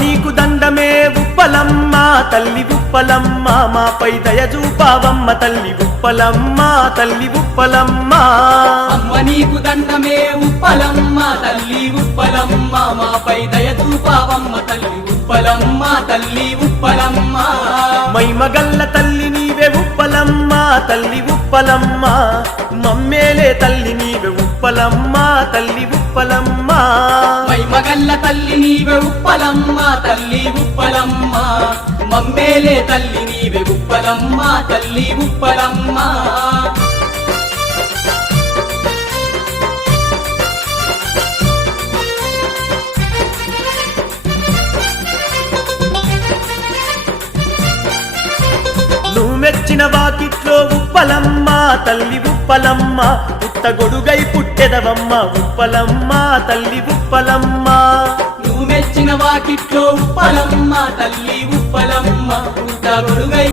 నీకు దండమే ఉప్పలమ్మ తల్లి ఉప్పలమ్మ మాపై దయ చూపావమ్మ తల్లి ఉప్పలమ్మ తల్లి ఉప్పలమ్మ అమ్మ నీకు దండమే ఉప్పలమ్మ తల్లి ఉప్పలమ్మ మాపై దయ చూపావమ్మ తల్లి ఉప్పలమ్మ తల్లి ఉప్పలమ్మ మైమగల్ల తల్లి నీవే ఉప్పలమ్మ తల్లి ఉప్పలమ్మ మమ్మేలే తల్లి నీవే ఉప్పలమ్మ తల్లి ఉప్పలమ్మ మైమగల్ల తల్లి నీవే ఉప్పలమ్మ తల్లి ఉప్పలమ్మ మమ్మేలే తల్లి నీవే ఉప్పలమ్మ తల్లి ఉప్పలమ్మ నువ్వు మెచ్చిన వాకిట్లో ఉప్పలమ్మ తల్లి ఉప్పలమ్మ పుట్టగొడుగై పుట్టెదవమ్మ ఉప్పలమ్మ తల్లి ఉప్పలమ్మ నువ్వు మెచ్చిన వాకిట్లో ఉప్పలమ్మ తల్లి ఉప్పలమ్మ పుట్టగొడుగై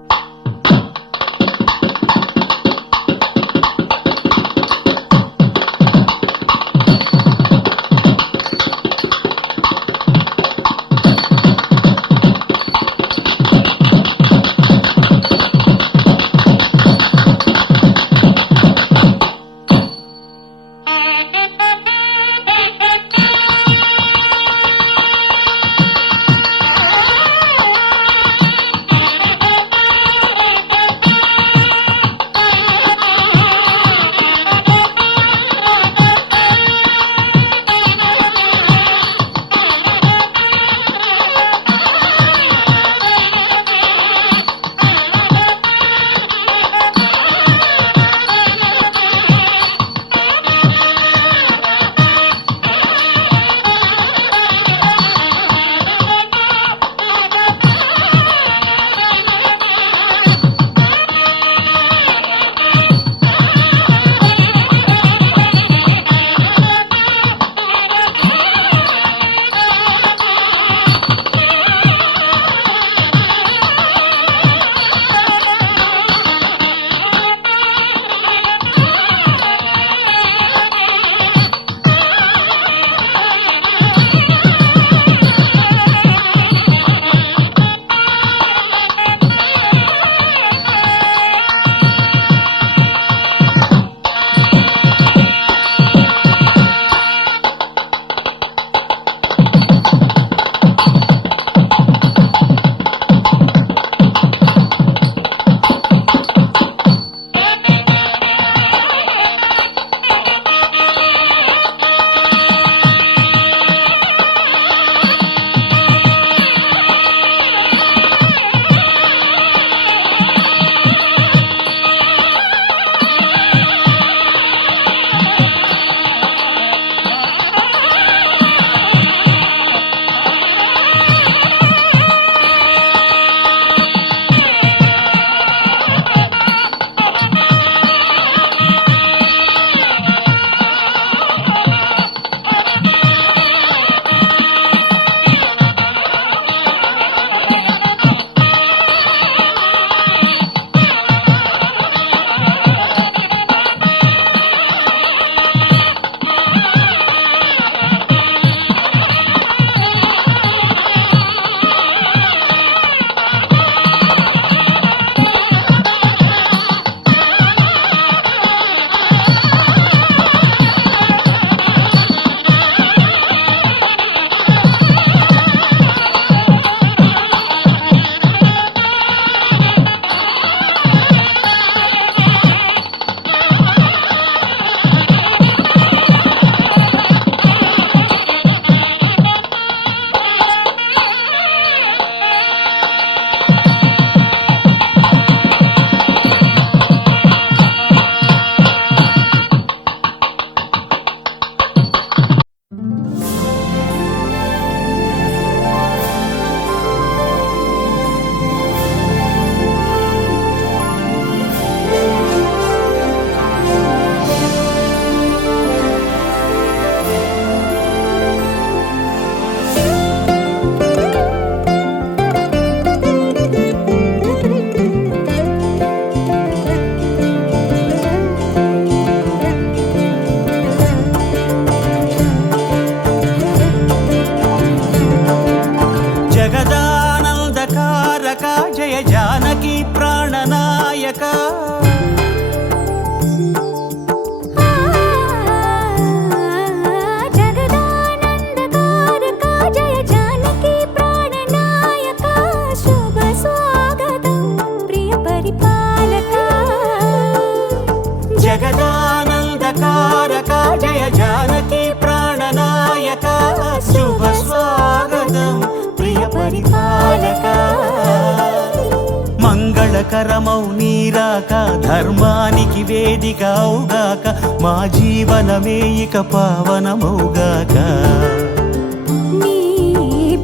పరిపాలక మంగళకరమౌ నీరాక ధర్మానికి వేదిక అవుగాక మా జీవనమే ఇక పావనమౌగాక నీ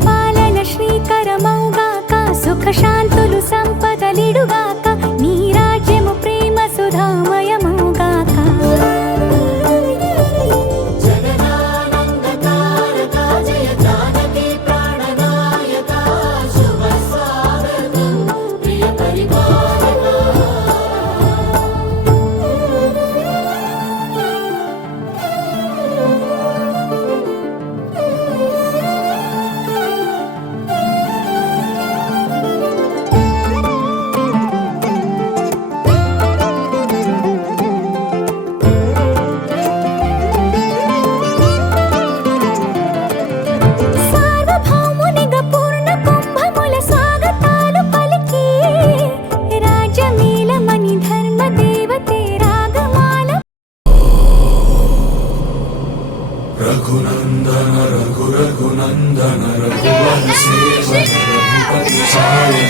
పాలన శ్రీకరమౌగాక సుఖ శాంతులు సంపదలిడుగాక నీ రాజ్యము ప్రేమ సుధామయమౌగాక సార్వభౌమునిగా పూర్ణ కుంభముల స్వాగతాలు పలికి రాజమేళమణి ధర్మ దేవతే రాగమాల రఘునందన రఘు రఘునందన రఘువర సేవన రఘుపతి సాయన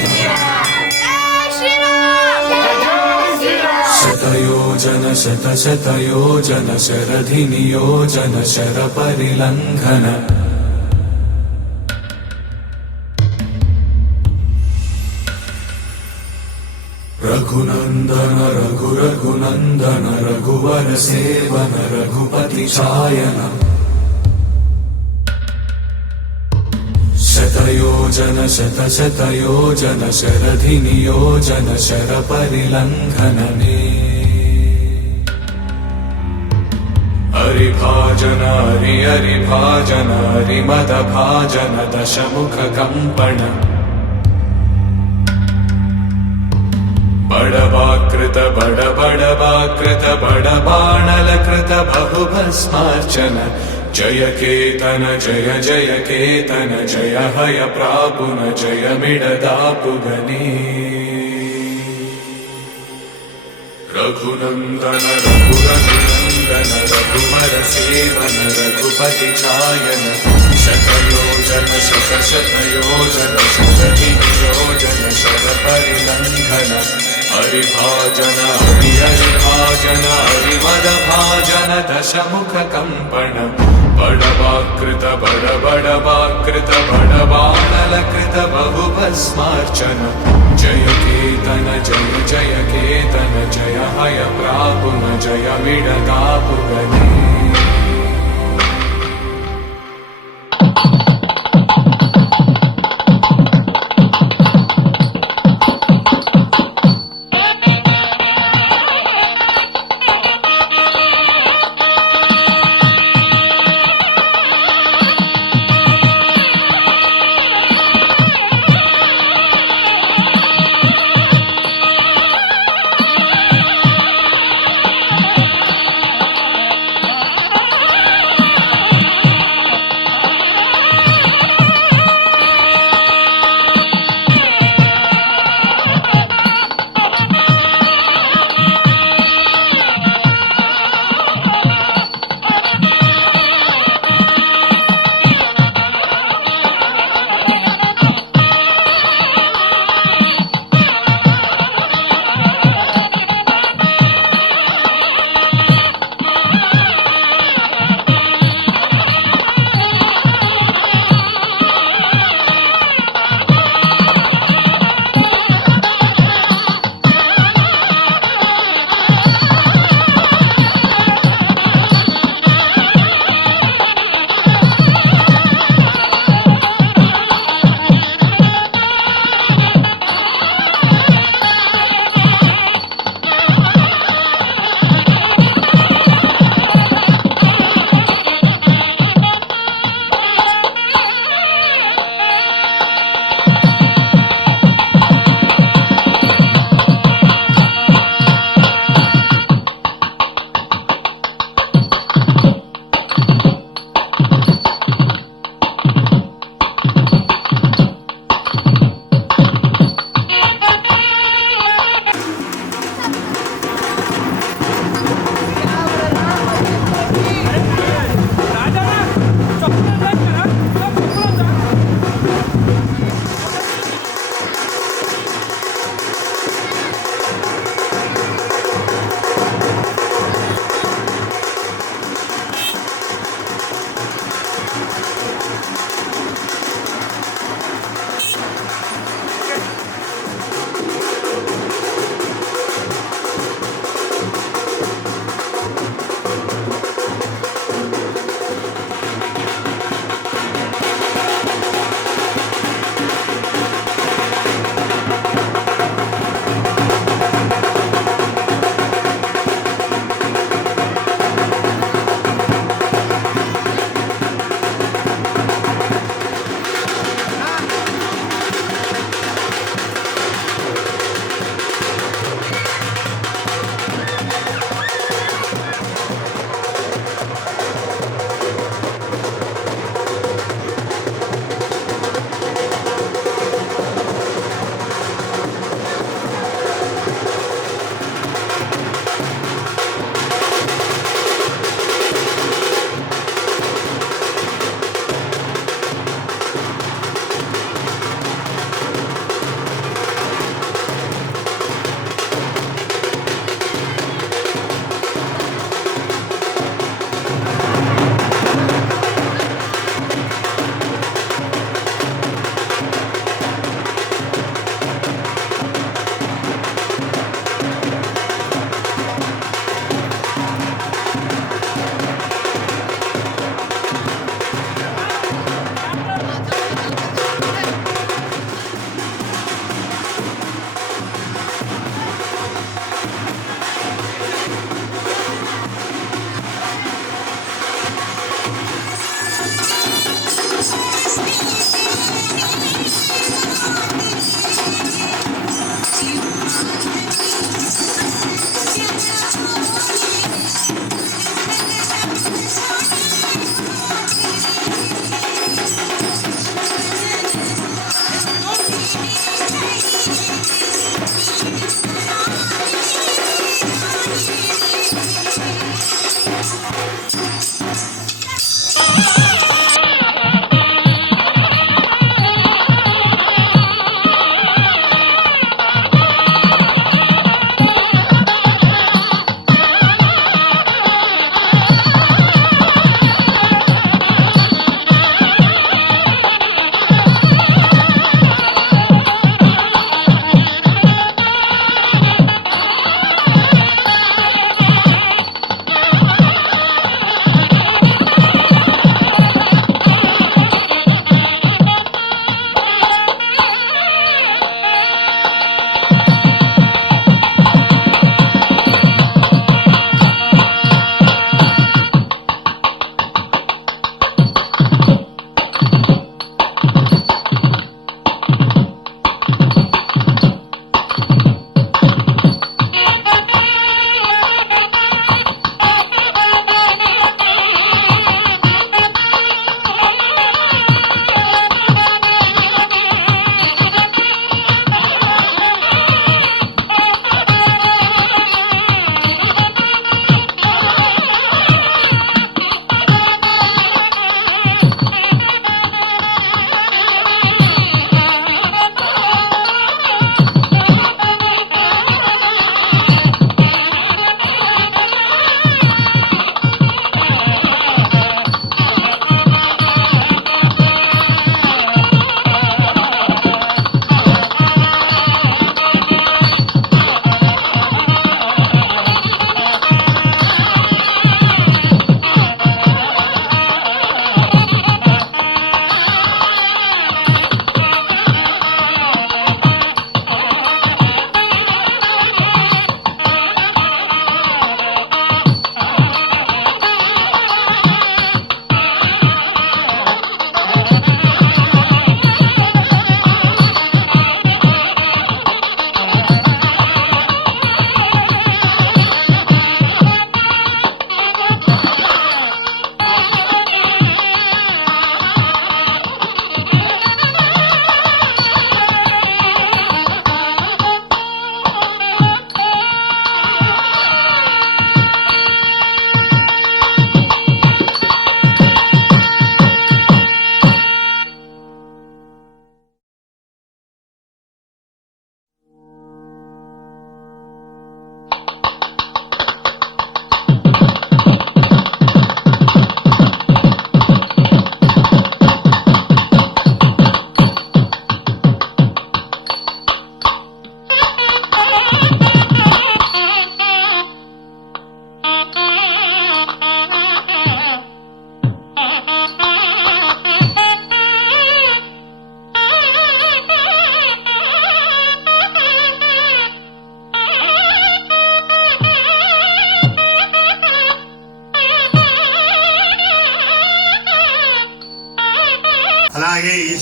శతయోజన శత శతయోజన శరధి నియోజన శర పరిలంఘన రఘునందన రఘు రఘునందన రఘువర సేవన రఘుపతి సాయన శతయోజన శత శతయోజన శరధి నియోజన శర పరిలంఘననే హరిభాజన హరి హరిభాజన హరిమద భాజన దశముఖ కంపణ బడవాకృత బడబడవాకృత బడబాణలకృత బహుభస్మార్చన జయ కేతన జయ జయ కేతన జయ హయ ప్రాపున జయ మిడదాపుగనే రఘునందన రఘు రఘునందన రఘువర సేవన రఘుపతి ఛాయన శతయోజన శత శతయోజన శతధి నియోజన శర పరిలంఘన హరిభాజన హరి హరిభాజన హరిమద భాజన దశముఖ కంపణ బడవాకృత బడబడవాకృత బడబాణలకృత బహుభస్మార్చన జయ కేతన జయ జయ కేతన జయ హయ ప్రాపున జయ మిడదాపుగనే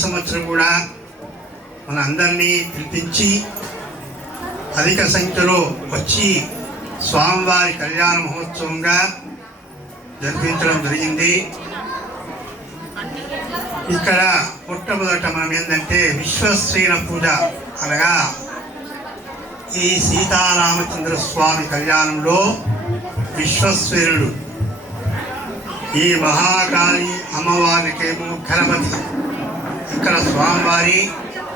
సంవత్సరం కూడా మన అందరినీ పిలిపించి అధిక సంఖ్యలో వచ్చి స్వామివారి కళ్యాణ మహోత్సవంగా జరిపించడం జరిగింది. ఇక్కడ మొట్టమొదట మనం ఏంటంటే విశ్వశ్రీన పూజ అనగా ఈ సీతారామచంద్ర స్వామి కళ్యాణంలో విశ్వశ్రీనుడు, ఈ మహాకాళి అమ్మవారికేమో గణపతి, ఇక్కడ స్వామివారి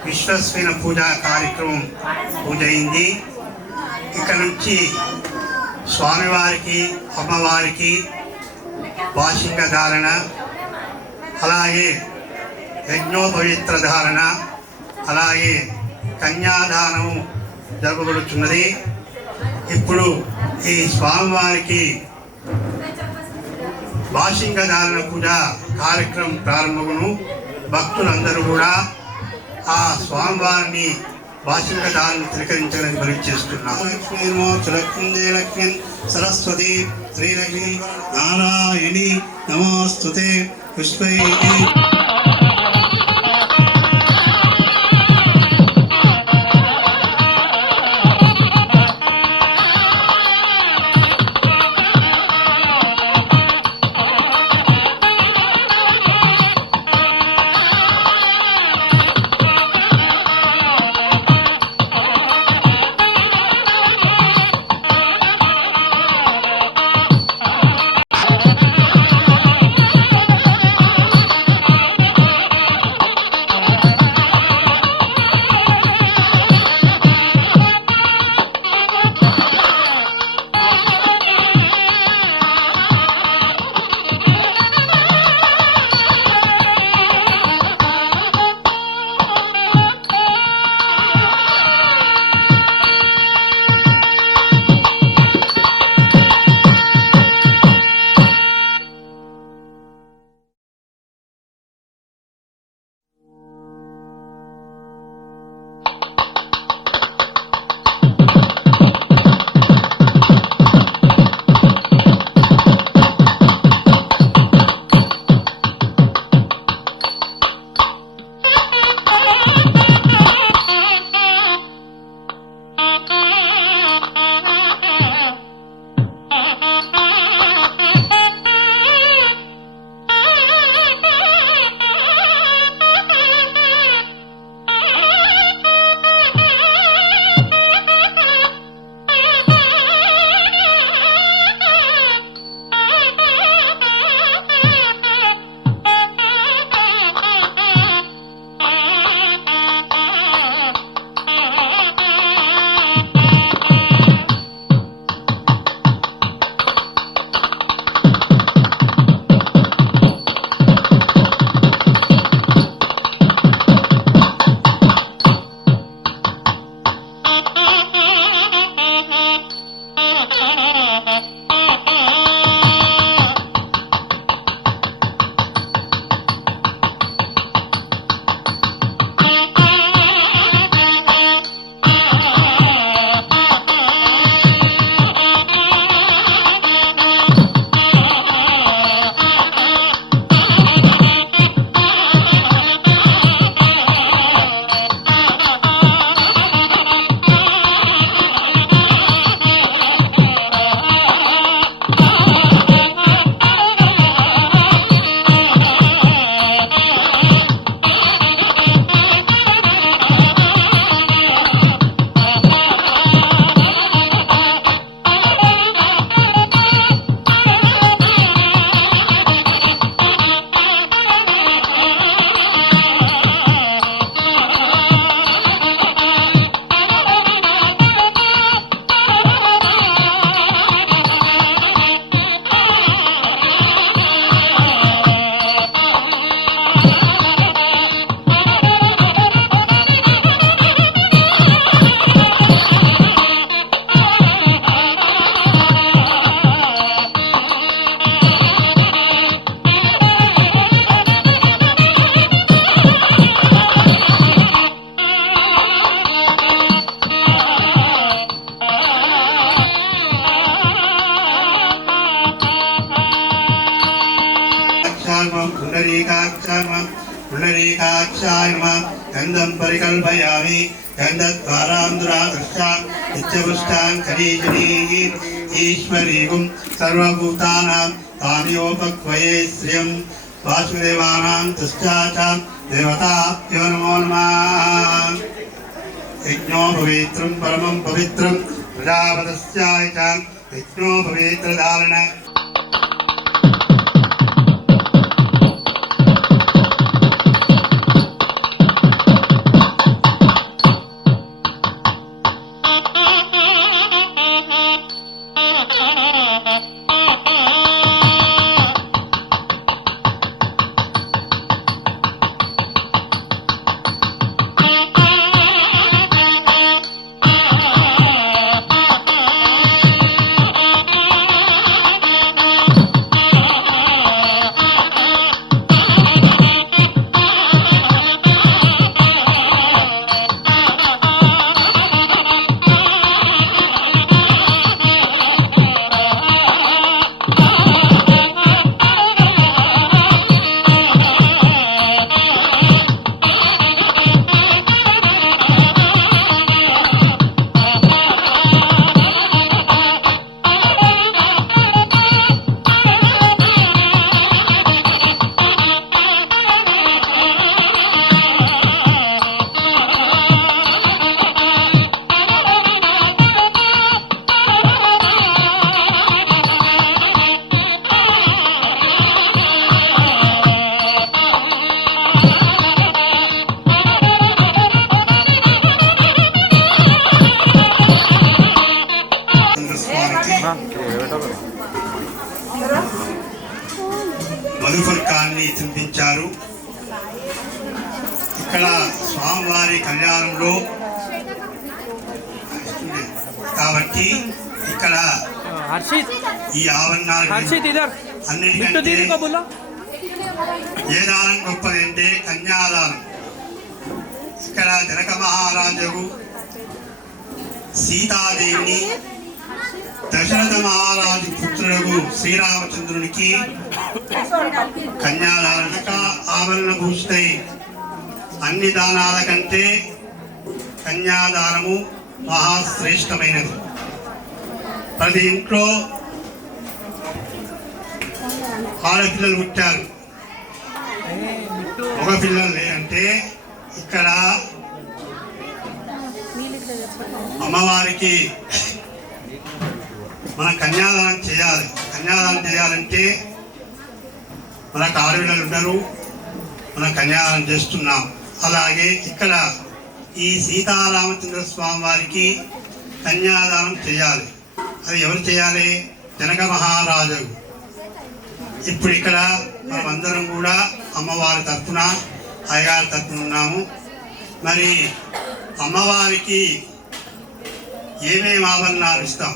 విశ్వశ్రీన పూజా కార్యక్రమం పూజ అయింది. ఇక్కడ నుంచి స్వామివారికి అమ్మవారికి వాషింగ ధారణ, అలాగే యజ్ఞోపవిత్ర ధారణ, అలాగే కన్యాదానము జరపబడుతున్నది. ఇప్పుడు ఈ స్వామివారికి వాషింగ ధారణ పూజ కార్యక్రమం ప్రారంభమును భక్తులందరూ కూడా ఆ స్వామివారిని వాషింగ ధారణ స్వీకరించడానికి బలి చేస్తున్నారు. లక్ష్మీ సరస్వతి శ్రీలక్ష్మి నారాయణి నమోస్తుతే పుష్పై. पुंडरीकाक्षां पुण्डरीकाक्षाय नमः गन्धं परिकल्पयामि गन्धद्वारान्दुरादृष्टां नित्यपुष्टां करीजनीः ईश्वरीगुं सर्वभूतानां तामियोपक्वये श्रियं वासुदेवानां तुष्टाचां देवताभ्यो नमो नमः यज्ञो पवित्रं परमं पवित्रं प्रजापतस्याय च यज्ञो पवित्रधारण మధుపర్కాన్ని చూపించారు. ఇక్కడ స్వామివారి కళ్యాణంలో కాబట్టి ఇక్కడ ఈ ఆవరణాలు అన్నిటికంటే ఏ దానం గొప్పదంటే కన్యాదానం. ఇక్కడ జనక మహారాజు సీతాదేవిని దశరథ మహారాజు పుత్రుడు శ్రీరామచంద్రునికి కన్యాదానక ఆభరణ భూషితై. అన్ని దానాల కంటే కన్యాదానము మహాశ్రేష్టమైనది. ప్రతి ఇంట్లో ఆడపిల్లలు పుట్టారు, మగ పిల్లలు లేదంటే ఇక్కడ అమ్మవారికి మన కన్యాదానం చేయాలి. కన్యాదానం చేయాలంటే మనకు ఆడపిల్లలు ఉండరు, మనం కన్యాదానం చేస్తున్నాం. అలాగే ఇక్కడ ఈ సీతారామచంద్ర స్వామి వారికి కన్యాదానం చేయాలి. అది ఎవరు చేయాలి? జనక మహారాజు. ఇప్పుడు ఇక్కడ మనమందరం కూడా అమ్మవారి తరఫున అయ్యగారి తరఫున ఉన్నాము. మరి అమ్మవారికి ఏమేమి ఆభరణాలు ఇస్తాం?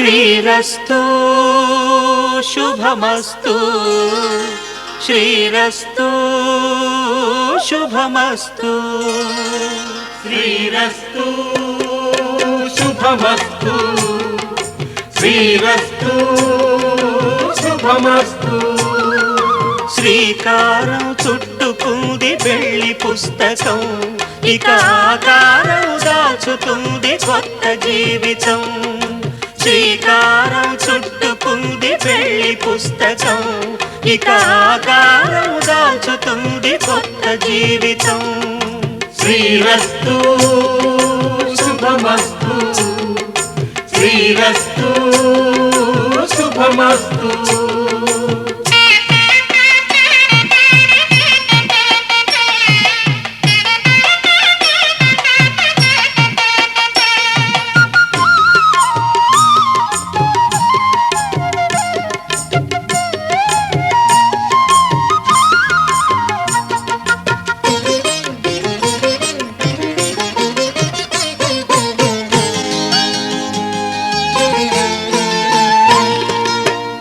శ్రీరస్తు శుభమస్తు శ్రీరస్తు శుభమస్తు శ్రీరస్తు శుభమస్తు శ్రీరస్తు శుభమస్తు శ్రీకారం చుట్టుకుంది పెళ్లి పుస్తకం ఇక ఆకారం దాచుతుంది కొత్త జీవితం శ్రీకారం చుట్టుకుంది పెళ్లి పుస్తకం ఇక ఆకారం దాచుతుంది కొత్త జీవితం శ్రీరస్తు శుభమస్తు శ్రీరస్తు శుభమస్తు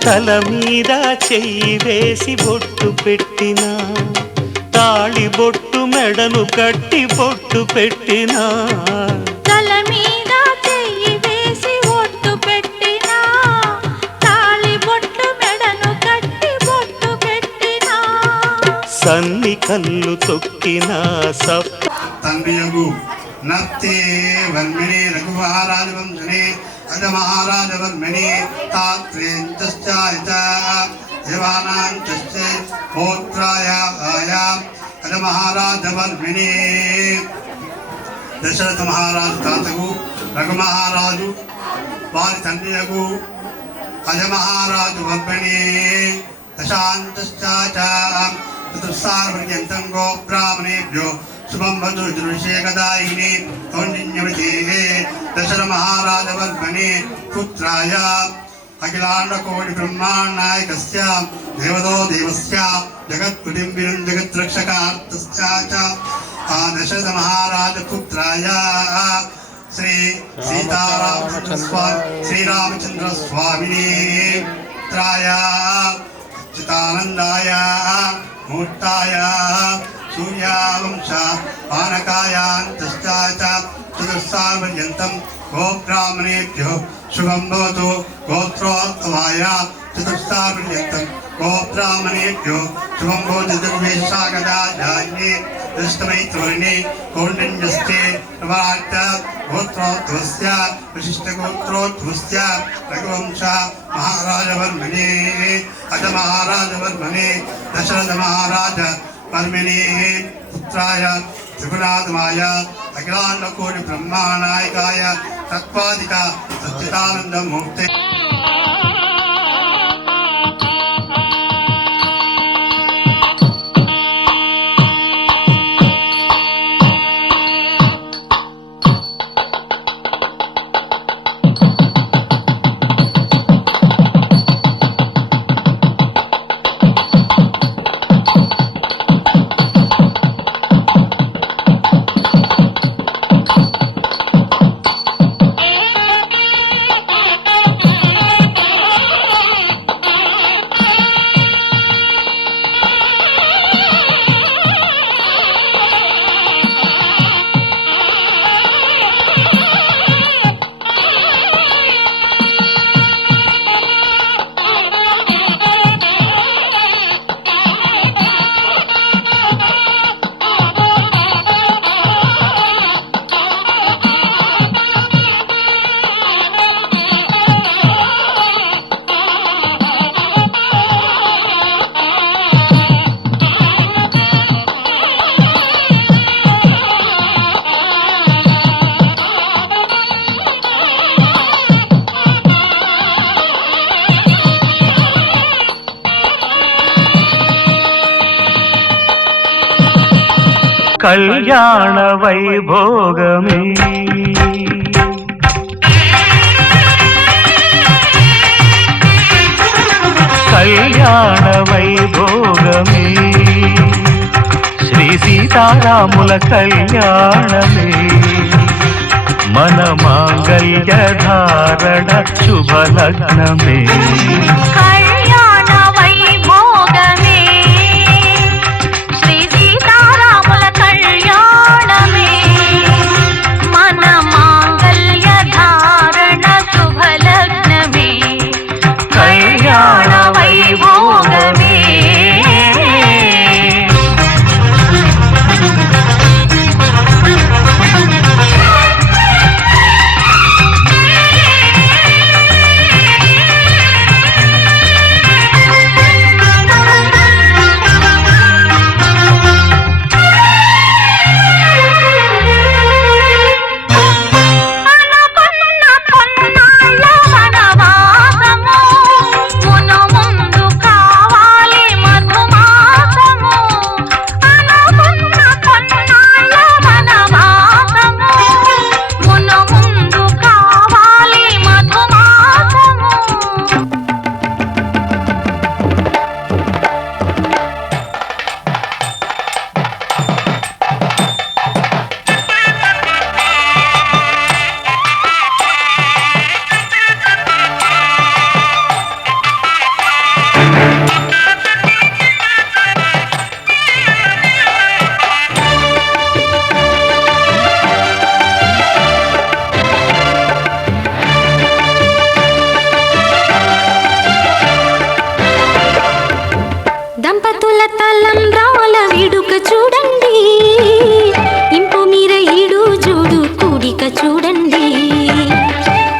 తల మీద చెయ్యి వేసి బొట్టు పెట్టిన తాళి బొట్టు మెడను కట్టి బొట్టు పెట్టిన తల మీద చెయ్యి వేసి ఒట్టు పెట్టినా తాళి బొట్టు మెడను కట్టి బొట్టు పెట్టినా సన్ని కళ్ళు తొక్కిన సప్ తండ్రియగు నర్తే వర్మిణే రఘువహారాజ వంశనే అజమహారాజ వర్మిణే తాత్రేంతశ్చాయత దేవానాంతశ్చ పౌత్రాయ ఆయా అజమహారాజ వర్మిణే దశరథ మహారాజు తాతకు రఘుమహారాజు వారి తండ్రియగు అజమహారాజు వర్మిణే దశాంతశ్చాచ చతుస్సార్పర్యంతం గో బ్రాహ్మణేభ్యో శుభం వధు దృశ్యేకదాయిని కౌండిన్యవతే దశర మహారాజ వర్మణే పుత్రాయ అఖిలాండ కోటి బ్రహ్మాండాయకస్య దేవదో దేవస్య జగత్కుటుంబినం జగద్రక్షకార్తస్య ఆ దశరథ మహారాజ పుత్రాయ శ్రీ సీతారామచంద్ర స్వామి శ్రీరామచంద్ర స్వామినే పుత్రాయ చితానందాయ మూర్తాయ సూర్యావంశ పానకాయాంతశ్చాచ చతుస్సార్పర్యంతం గోబ్రాహ్మణేభ్యో శుభం భవతు గోత్రోద్భవాయ చతుస్సార్పర్యంతం గోబ్రాహ్మణేభ్యో శుభం భవతు చతుర్వేశాగదాన్యే దృష్టమైత్వర్ణే కౌండిన్యస్తే నవార్త గోత్రోద్భవస్య విశిష్టగోత్రోద్భవస్య రఘువంశ మహారాజవర్మణే అజ మహారాజవర్మణే దశరథ మహారాజ వర్మిణే పుత్రాయ త్రిగుణాత్మాయ అఖిలాండకోటి బ్రహ్మానాయకాయ తత్వాదిక సచ్చిదానందమూర్తే కళ్యాణ వైభోగమే కళ్యాణ వైభోగమే శ్రీ సీతారాముల కళ్యాణమే మన మాంగళ్య ధారణ శుభలగ్నమే కళ్యాణ వైభోగమే శ్రీ సీతారాముల కళ్యాణమే మన మాంగళ్య ధారణ శుభలగ్నమే కళ్యాణ వైభోగమే దంపతుల తలంబ్రాల వేడుక చూడండి ఇంపు మీర ఈడు జోడు కూడిక చూడండి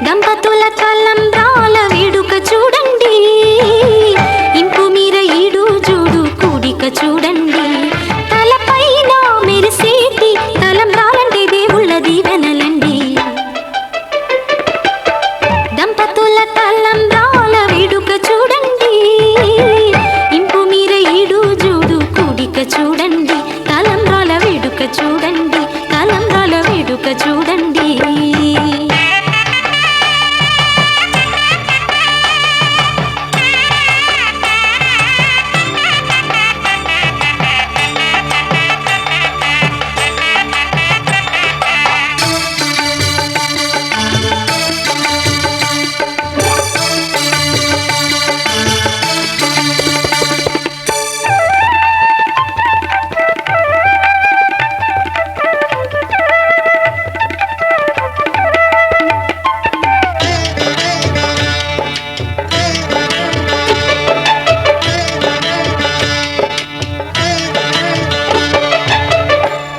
దంపతుల తలంబ్రాల వేడుక చూడండి ఇంపు మీర ఈడు జోడు కూడిక చూడండి తలపైన మెరిసేటి తలంబ్రాలంటే దేవుళ్ళ దీవెనలండి దంపతుల తలంబ్రాల వేడుక చూడండి ఇంపు మీర ఈడు జోడు కూడిక చూడండి తలంబ్రాల వేడుక చూడండి తలంబ్రాల వేడుక చూడండి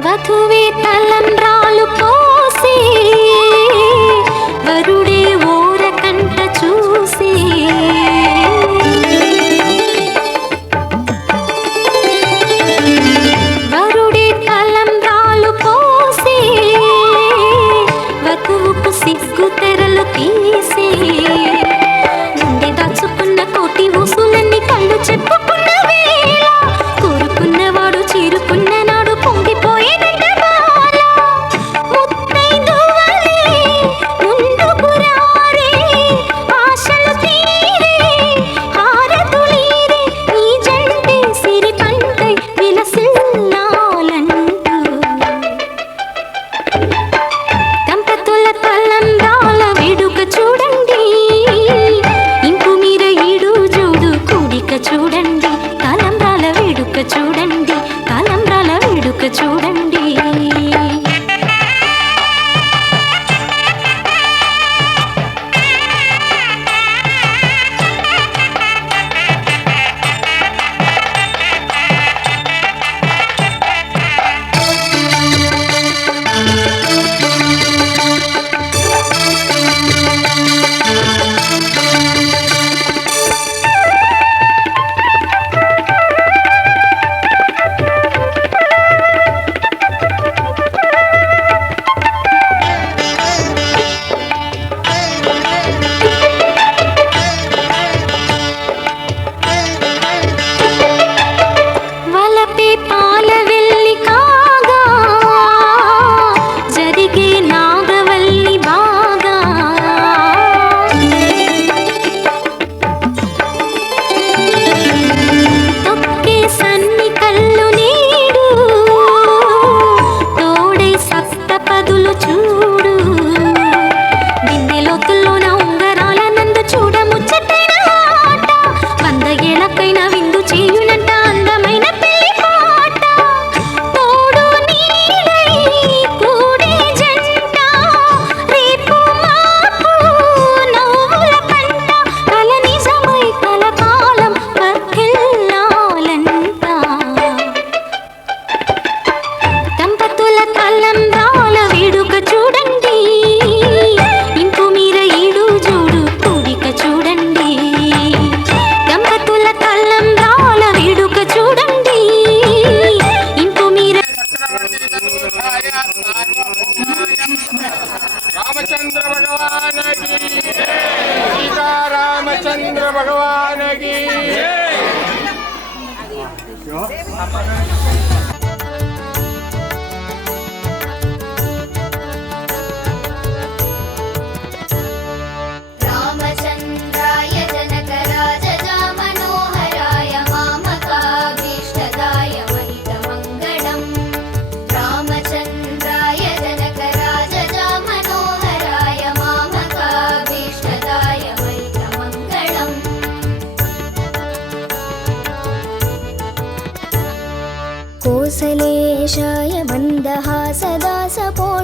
వధువే తలంబ్రాలు పోసి వరుడే ఓరకంట చూసి వరుడే తలంబ్రాలు పోసి వధువుకు సిగ్గు తెరలు తీసి నుండి దాచుకున్న కోటి ఊసులన్నీ కళ్ళు చెప్పుకున్న వేళ కోరుకున్నవాడు చేరుకున్న నాడు పొంగిపోయేనంట బాల ముత్తైదువల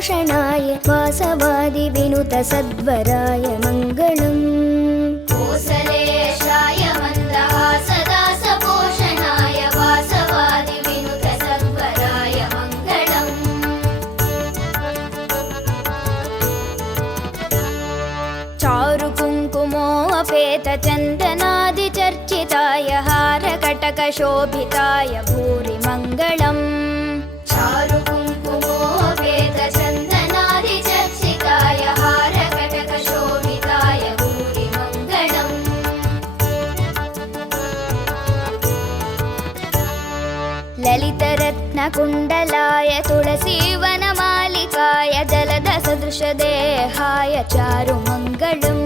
पोषणाय वासवादि विनुत सद्वराय मङ्गलम् कोसलेशाय मन्दहासदास पोषणाय वासवादि विनुत सद्वराय मङ्गलम् चारु कुङ्कुमोऽपेत चन्दनादि चर्चिताय हारकटकशोभिताय भूरि मङ्गलम् चारु कुङ्कुमोऽपेत चन्दनादि चर्चिताय हारकटकशोभिताय भूरि मङ्गलम् ललितरत्नकुण्डलाय तुलसीवनमालिकाय जलदसदृशदेहाय चारुमङ्गलम्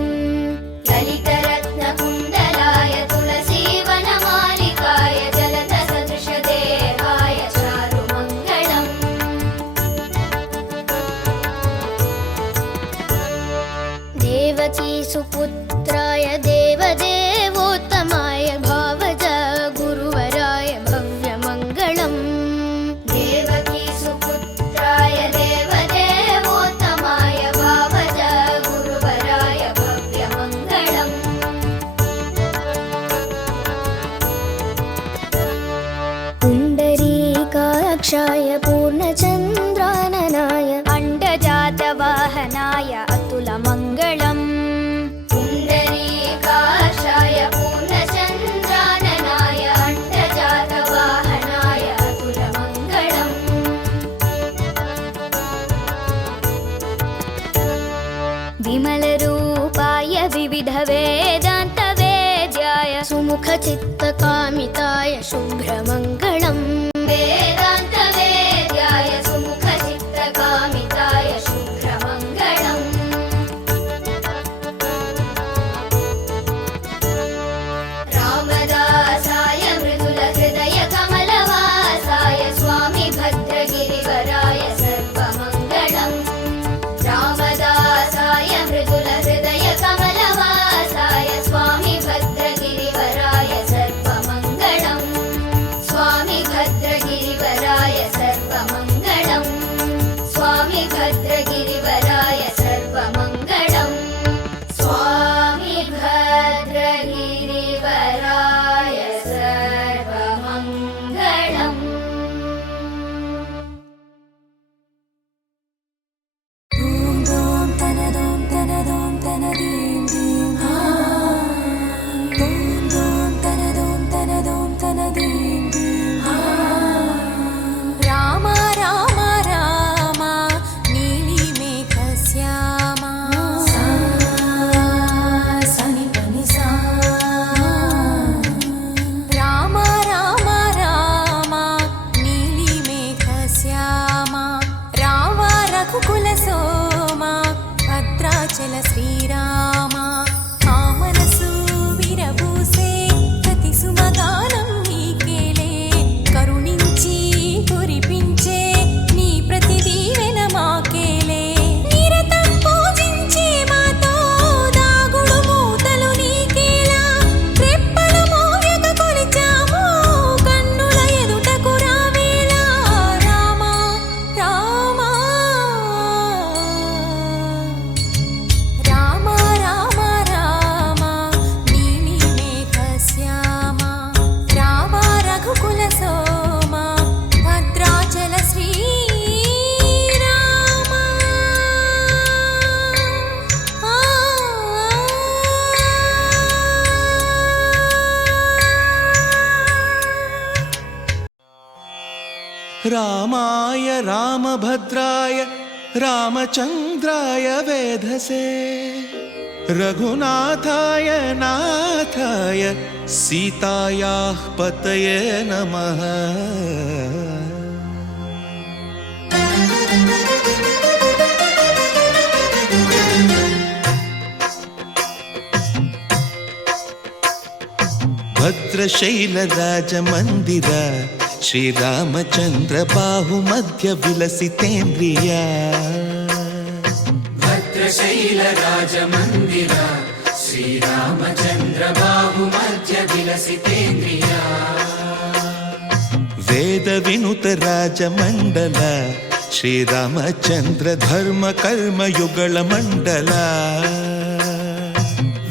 ललितरत्नकुण्डलाय तुलसीवनमालिकाय जलदसदृशदेहाय चारुमङ्गलम् देवकीसुपुत्राय देवदेवोत्तमाय भावज गुरुवराय भव्यमङ्गलम् देवकीसुपुत्राय देवदेवोत्तमाय भावज गुरुवराय भव्यमङ्गलम् पुण्डरीकाक्षाय पूर्णचन्द्राननाय अण्डजातवाहनाय अतुलमङ्गलम् पुण्डरीकाक्षाय पूर्णचन्द्राननाय अण्डजातवाहनाय अतुलमङ्गलम् विमलरूपाय विविधवेदान्तवेद्याय सुमुखचित्तकामिताय शुभ्रमङ्गलम् वेदान्तवेद्याय सुमुखचित्तकामिताय शुभ्रमङ्गलम् रामदासाय मृदुलहृदयकमलवासाय स्वामी भद्रगिरिवराय सर्वमङ्गलम् रामदासाय मृदुलहृदयकमलवासाय स्वामी भद्रगिरिवराय सर्वमङ्गलम् स्वामी भद्रगिरिवराय सर्वमङ्गलम् स्वामी भद्रगिरिवराय सर्वमङ्गलम् स्वामी भद्रगिरिवराय सर्वमङ्गलम् రామ రామ రామ నీలిమేఘశ్యామ సని పని సా రామ రామ రామ నీలిమేఘశ్యామ రామ రఘుకుల సోమ భద్రాచల శ్రీరామ ఆ మనసు విరబూసే ప్రతి సుమగానం నీకేలే కరుణించి కురిపించే నీ ప్రతి దీవెన మాకేలే నిరతం పూజించే మాతో దాగుడు మూతలు నీకేలా రెప్పలు మోయక కొలిచాము కన్నుల ఎదుటకు రావేలా రామ రామ రామ రామ రామ నీలిమేఘశ్యామ రామ రఘుకుల సోమ భద్రాచల శ్రీరామ రామాయ రామభద్రాయ రామచంద్రాయ వేధసే రఘునాథాయ నాథాయ సీతాయాః పతయే నమః భద్రశైలరాజమందిర శ్రీరామచంద్ర బాహుమధ్య విలసితేంద్రియ భద్రశైలరాజమందిర శ్రీరామచంద్ర బాహుమధ్య విలసితేంద్రియ వేద వినుత రాజమండల ಶ್ರೀರಾಮಚಂದ್ರ ಧರ್ಮ ಕರ್ಮ ಯುಗಳ ಮಂಡಲ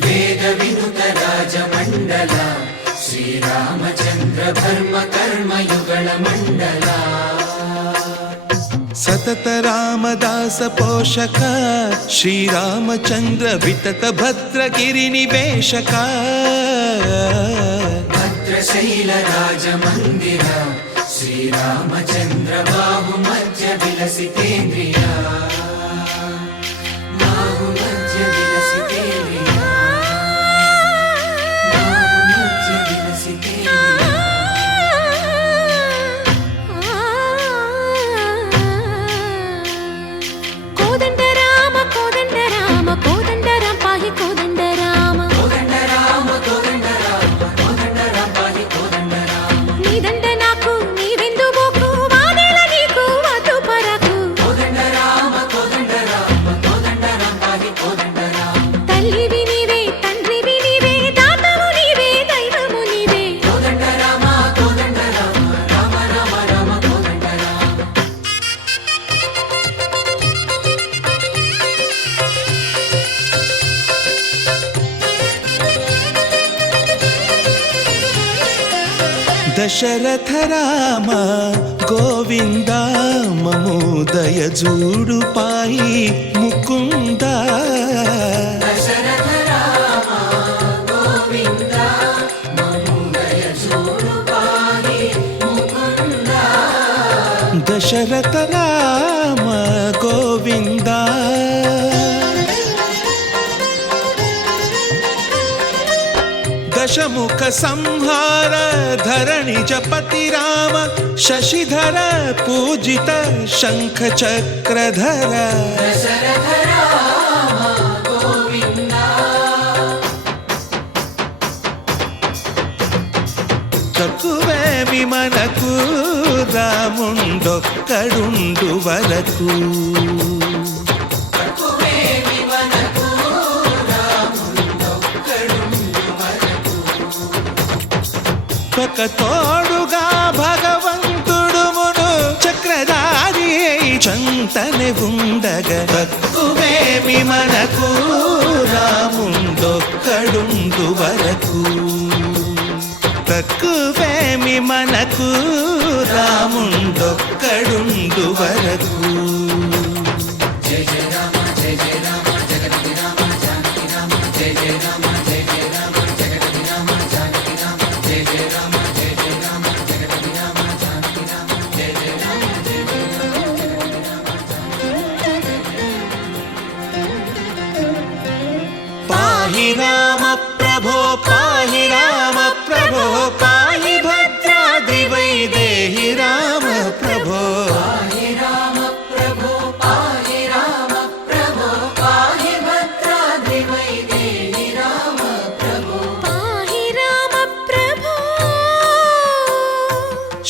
ವೇದ ವಿನುತ ರಾಜ ಮಂಡಲ ಶ್ರೀರಾಮಚಂದ್ರ ಧರ್ಮ ಕರ್ಮ ಯುಗಳ ಮಂಡಲ ಸತತ ರಾಮದಾಸ ಪೋಷಕ ಶ್ರೀರಾಮಚಂದ್ರ ವಿತತ ಭದ್ರಗಿರಿ ನಿವೇಶಕ ಭದ್ರಶೈಲ ರಾಜ ಮಂದಿರ ಶ್ರೀರಾಮಚಂದ್ರ ಬಾಹು ಮಧ್ಯ ವಿಲಸಿತೇಂದ್ರಿಯ ಬಾಹು ಮಧ್ಯ ವಿಲಸಿತೇಂದ್ರಿಯ ಬಾಹು ಮಧ್ಯ ವಿಲಸಿತೇಂದ್ರಿಯ కోదండ రామ కోదండ రామ కోదండ రామ పాహి కోదండ రామ కోదండ రామ కోదండ రామ కోదండ రామ పాహి కోదండ రామ నీదండ నాకు నీవెందు మోకు వాదేల నీకు వద్దు పరకు కోదండ రామ కోదండ రామ కోదండ రామ పాహి కోదండ రామ తల్లివి నీవే తండ్రివి నీవే దాతవు నీవే దైవము నీవే కోదండ రామ కోదండ రామ రామ రామ రామ కోదండ రామ దశరథ రామ గోవింద మమోదయ జూడు పాయి ముకుంద దశరథ రామ గోవింద మముదయ చూడు పాహి ముకుంద దశరథ రామ గోవింద దశముఖ సంహార ధరణి జపతి రామ శశిధర పూజిత శంఖ చక్రధర దశరథ రామ గోవింద తక్కువేమి మనకు రాముండొక్కడుండు వరకు తక్కువేమి మనకు రాముండొక్కడుండు వరకు ఒక తోడుగా భగవంతుడుమును చక్రధారి చంతనే ఉండగ తక్కువేమి మనకు రాముండొక్కడుండు వరకు తక్కువేమి మనకు రాముండొక్కడుండు వరకు జయ జయ రామ జయ జయ రామ జగతి రామ జానకి రామ జయ జయ రామ జయ జయ రామ జగతి రామ జానకి రామ జయ జయ రామ జయ జయ రామ జగతి రామ జానకి రామ జయ జయ రామ జయ జయ రామ పాహి రామ ప్రభో పాహి రామ ప్రభో పాహి భద్రాద్రి వైదేహి రామ ప్రభో పాహి రామ ప్రభో పాహి రామ ప్రభో పాహి భద్రాద్రి వైదేహి రామ ప్రభో పాహి రామ ప్రభో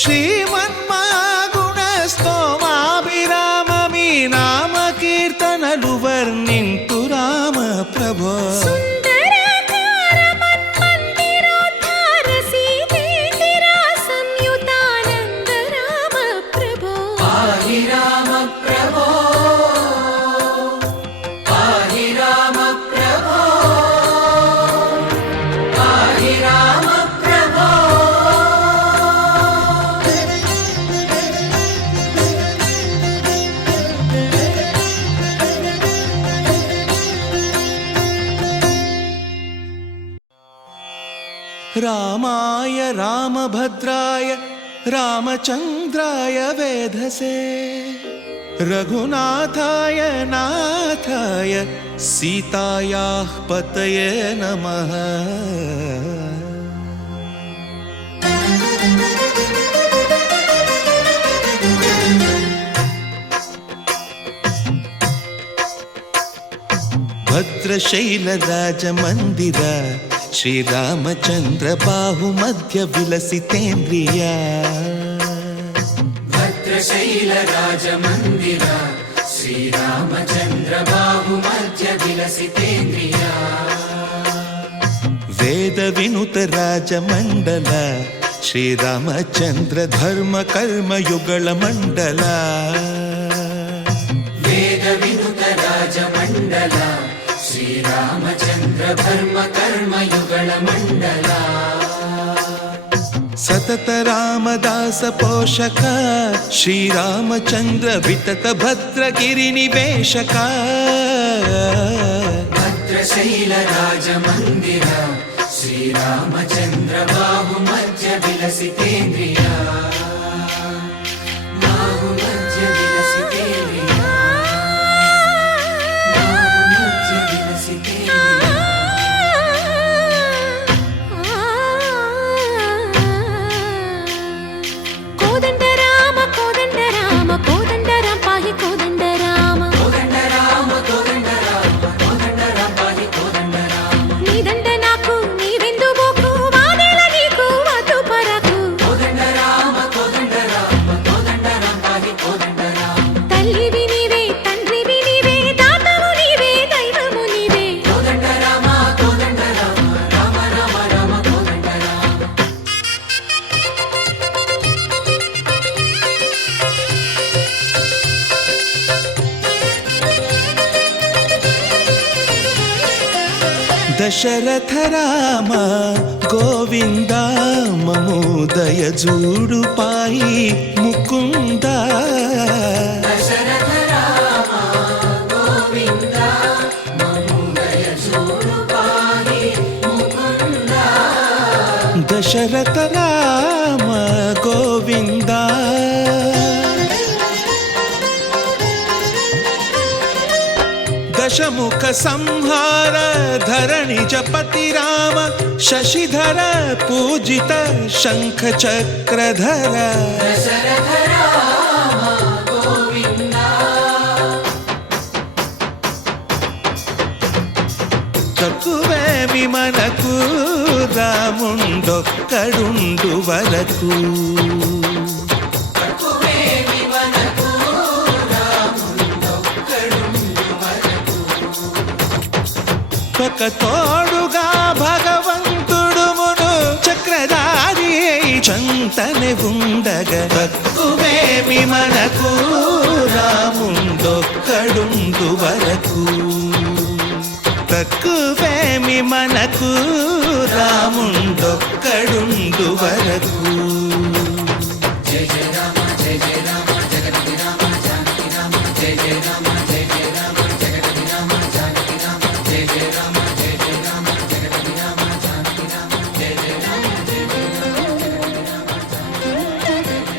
శ్రీమన్మాగుణ స్తోమాభిరామ మీ నామ కీర్తనలు వర్ణింతు రామ ప్రభో సుందరాకార మన్మందిరోద్ధార సీతేందిరా సంయుతానంద రామ ప్రభో పాహి రామ ప్రభో పాహి రామ ప్రభో పాహి రామ ప్రభో రామాయ రామభద్రాయ రామచంద్రాయ వేధసే రఘునాథాయ నాథాయ సీతాయాః పతయే నమః భద్రశైల రాజ మందిర శ్రీరామచంద్ర బాహు మధ్య విలసితేంద్రియ భద్రశైల రాజ మందిర శ్రీరామచంద్ర బాహు మధ్య విలసితేంద్రియ వేద వినుత రాజ మండల శ్రీరామచంద్ర ధర్మ కర్మ యుగళ మండల ಶ್ರೀರಾಮಚಂದ್ರ ಧರ್ಮ ಕರ್ಮಯುಗಳ ಮಂಡಲ ಸತತ ರಾಮದಾಸ ಪೋಷಕ ಶ್ರೀರಾಮಚಂದ್ರ ವಿತತ ಭದ್ರಗಿರಿ ನಿವೇಶಕ ಭದ್ರಶೈಲ ರಾಜ ಮಂದಿರ ಶ್ರೀರಾಮಚಂದ್ರ ಬಾಹು ಮಧ್ಯ ವಿಲಸಿತೇಂದ್ರಿಯ ಬಾಹು ಮಧ್ಯ ವಿಲಸಿತೇಂದ್ರಿಯ ಬಾಹು ಮಧ್ಯ ವಿಲಸಿತೇಂದ್ರಿಯ కోదండ రామ కోదండ రామ కోదండ రామ పాహి కోదండ రామ కోదండ రామ కోదండ రామ కోదండ రామ పాహి కోదండ రామ నీదండ నాకు నీవెందు బోకు వాదేల నీకు వద్దు పరకు కోదండ రామ కోదండ రామ కోదండ రామ పాహి కోదండ రామ తల్లివి నీవే తండ్రివి నీవే దాతవు నీవే దైవము నీవే కోదండ రామ కోదండ రామ రామ రామ రామ కోదండ రామ దశరథ రామ గోవింద మమోదయ జూడు పాయి ముకుంద దశరథ రామ గోవింద మముదయ చూడు పాహి ముకుంద దశరథ రామ గోవింద దశముఖ సంహార ధరణి జపతి రామ శశిధర పూజిత శంఖ చక్రధర దశరథ రామ గోవింద తక్కువేమి మనకు రాముండొక్కడుండు వరకు తక్కువేమి మనకు రాముండొక్కడుండు వరకు ఒక తోడుగా భగవంతుడు మును చక్రధారి చంతనే ఉండగా తక్కువేమి మనకు రాముండొక్కడుండు వరకు తక్కువేమి మనకు రాముండొక్కడుండు వరకు జయ జయ రామ జయ జయ రామ జగతి రామ జానకి రామ జయ జయ రామ జయ జయ రామ జగతి రామ జానకి రామ జయ జయ రామ జయ జయ రామ జగతి రామ జానకి రామ జయ జయ రామ జయ జయ రామ జగతి రామ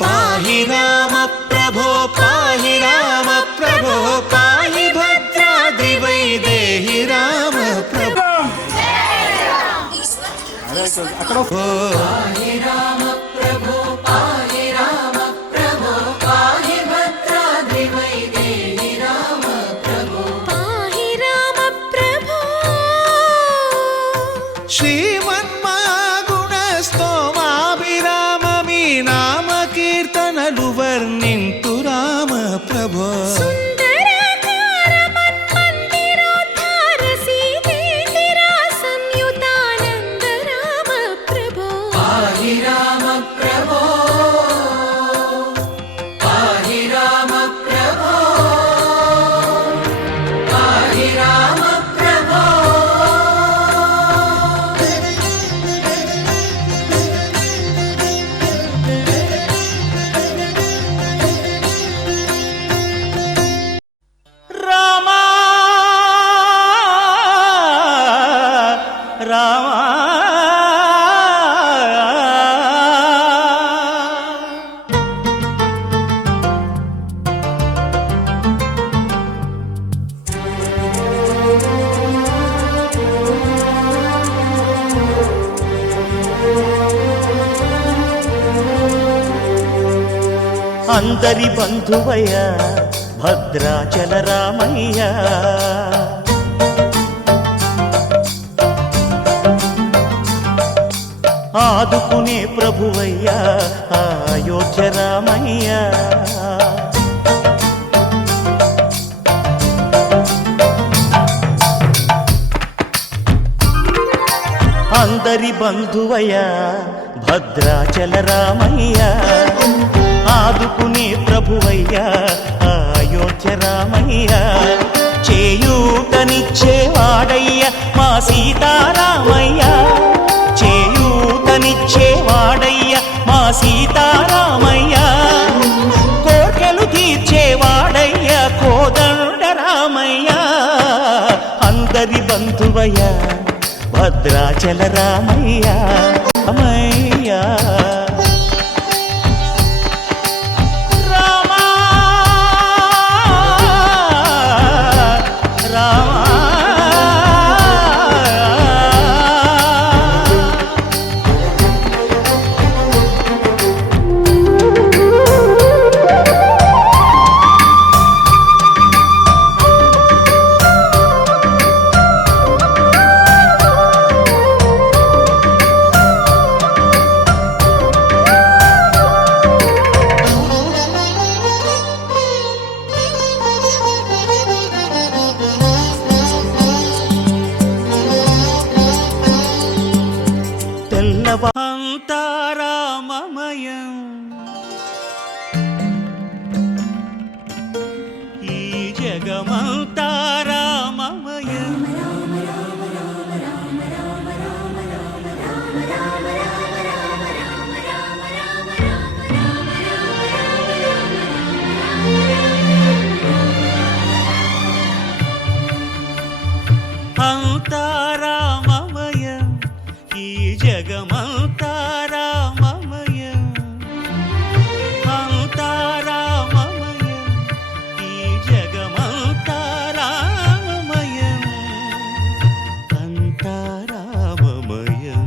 పాహి రామ ప్రభో పాహి రామ ప్రభో పాహి భద్రాద్రి వైదేహి రామ ప్రభో పాహి రామ ప్రభో పాహి రామ ప్రభో పాహి భద్రాద్రి వైదేహి రామ ప్రభో పాహి రామ ప్రభో శ్రీమన్మాగుణ స్తోమాభిరామ మీ నామ కీర్తనలు వర్ణింతు రామ ప్రభో సుందరాకార మన్మందిరోద్ధార సీతేందిరా సంయుతానంద రామ ప్రభో పాహి రామ ప్రభో పాహి రామ ప్రభో పాహి రామ ప్రభో రామా రామా అందరి బంధువయ్య భద్రాచల రామయ్య ఆదుకునే ప్రభువయ్య అయోధ్య రామయ్య అందరి బంధువయ్య భద్రాచల రామయ్య ఆదుకునే ప్రభువయ్య అయోధ్య అయోధ్య రామయ్య చేయూతనిచ్చేవాడయ్య మా సీతారామయ్య చేయూతనిచ్చేవాడయ్య మా సీతారామయ్య కోర్కెలు తీర్చేవాడయ్య కోదండ రామయ్య అందరి బంధువయ్య భద్రాచల రామయ్య రామయ్య అంతారామమయం ఈ జగమంతారామమయం అంతారామమయం ఈ జగమంతారామమయం అంతారామమయం ఈ జగమంతారామమయం అంతారామమయం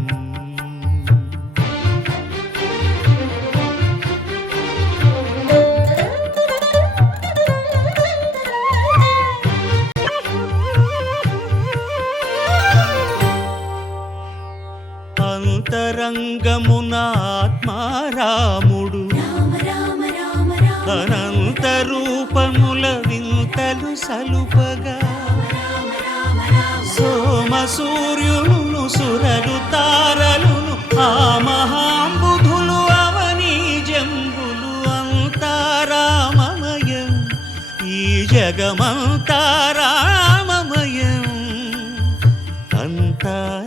అంతరంగమున ఆత్మారాముడు అనంత రూపముల వింతలు సలుపగా సోమ సూర్యులను సురలు తారలును ఆ మహాంబుధులు అవనీ జంబులు అంతారామమయం ఈ జగమంతారామమయం అంతారామమయం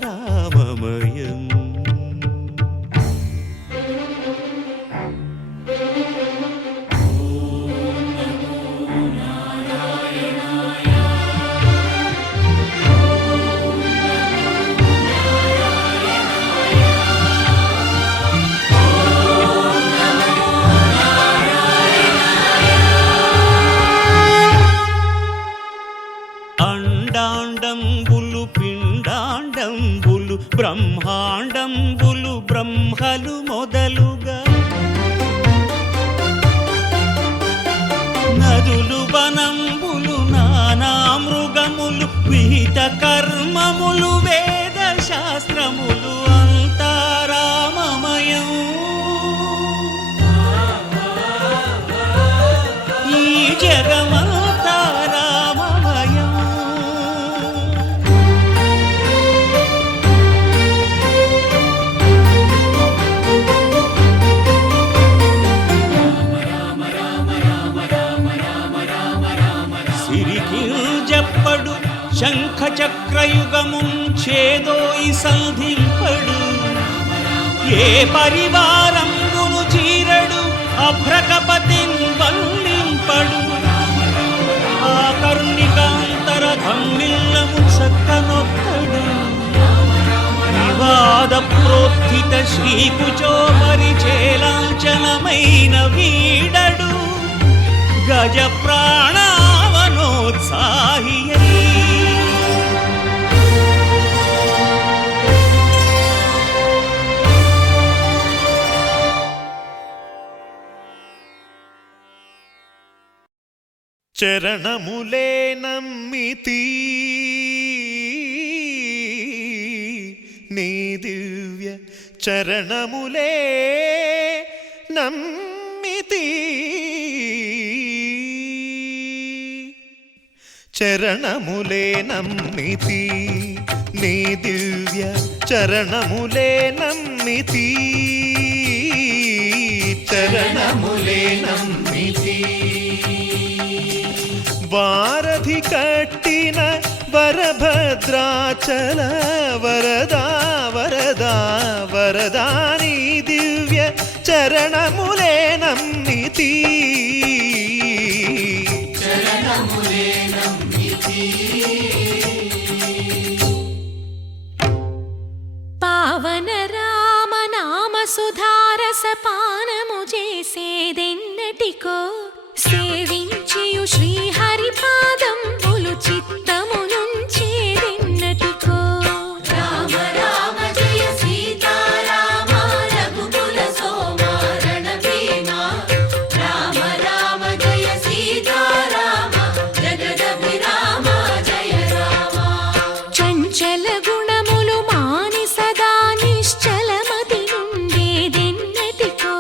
అండాండంబులు పిండాండంబులు బ్రహ్మాండంబులు బ్రహ్మలు మొదలుగా నదులు వనంబులు నానా మృగములు విహిత కర్మములు వేద శాస్త్రములు అంతారామమయం ఈ జగమంతారామమయం సిరికింజప్పడు శంఖ చక్రయుగముంచేదోయి సంధింపడు ఏ పరివారంబును చీరడు అభ్రకపతిన్ వల్లింపడు ఆ కరుణికాంతర ధమ్మిల్లము చక్కనొక్కడు వివాద ప్రోత్థిత శ్రీకుచో పరిచేలాంఛనమైన వీడడు గజ ప్రాణావనోత్సాహియై చరణములే నమ్మితి నీ దివ్య చరణములే నమ్మితి చరణములే నమ్మితి నీ దివ్య చరణములే నమ్మితి చరణములే నమ్మితి వారధి కట్టిన వరభద్రాచల వరదా వరదా వరదాని దివ్య చరణములే నమ్మితి పావన రామ నామ సుధారస పానము చేసేదెన్నటికో సేవించియు శ్రీహరి పాదంబులు చిత్తమునుంచేదెన్నటికో రామ రామ జయ సీతారామ రఘుకుల సోమ రణభీమ రామ రామ జయ సీతారామ జగదభిరామ జయ రామ చంచల గుణములు మాని సదా నిశ్చలమతి నుండేదెన్నటికో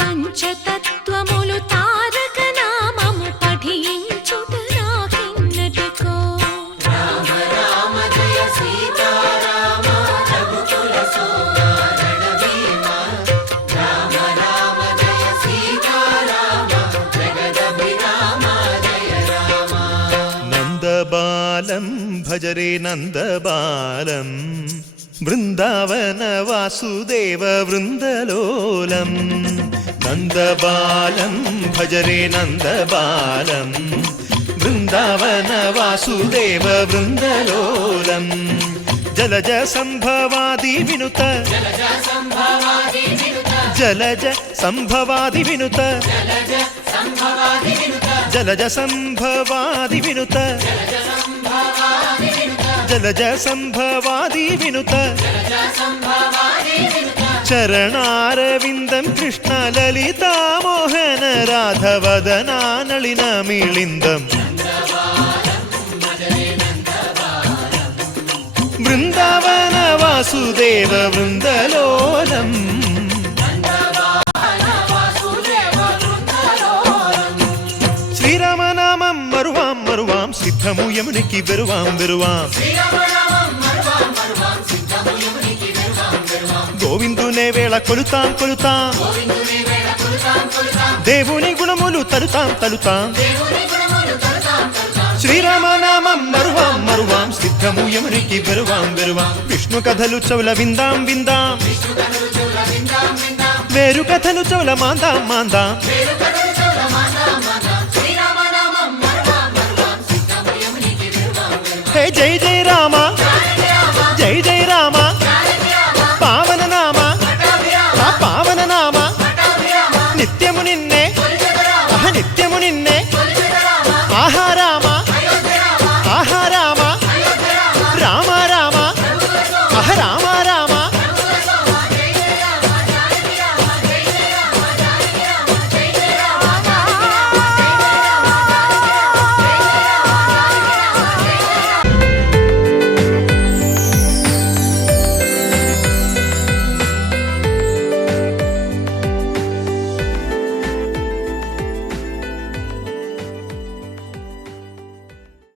పంచతత్వములు తారక నామము పఠించుట నాకెన్నటికో రామ రామ జయ సీతారామ రఘుకుల సోమ రణభీమ రామ రామ జయ సీతారామ జగదభిరామ జయ రామ నందబాలం భజరే నందబాలం బృందావన వాసుదేవ వృందలోలం నందబాలం భజరే నందబాలం బృందావన వాసుదేవ వృందలోలం జలజ సంభవాది వినుత జలజ సంభవాది వినుత జలజ సంభవాది వినుత జలజ సంభవాది వినుత చరణారవిందం కృష్ణ లలితా మోహన రాధవదనా నళిన మిళిందం బృందావన వాసుదేవ వృందలోలం శ్రీరామనామం మరువాం మరువాం సిద్ధము యమునికి వెరువాం వెరువాం గోవిందునే వేళ కొలుతాం కొలుతాం దేవుని గుణములు తలుతాం తలుతాం శ్రీరామనామం మరువాం మరువాం సిద్ధము యమునికి వెరువాం వెరువాం విష్ణు కథలు చౌల విందాం విందాం వేరు కథలు చౌల మాందాం మాందాం హే జై జై రామ జై జై రామ పావన నామ ఆ పావన నామ నిత్యము నిన్నే నిత్యము నిన్నే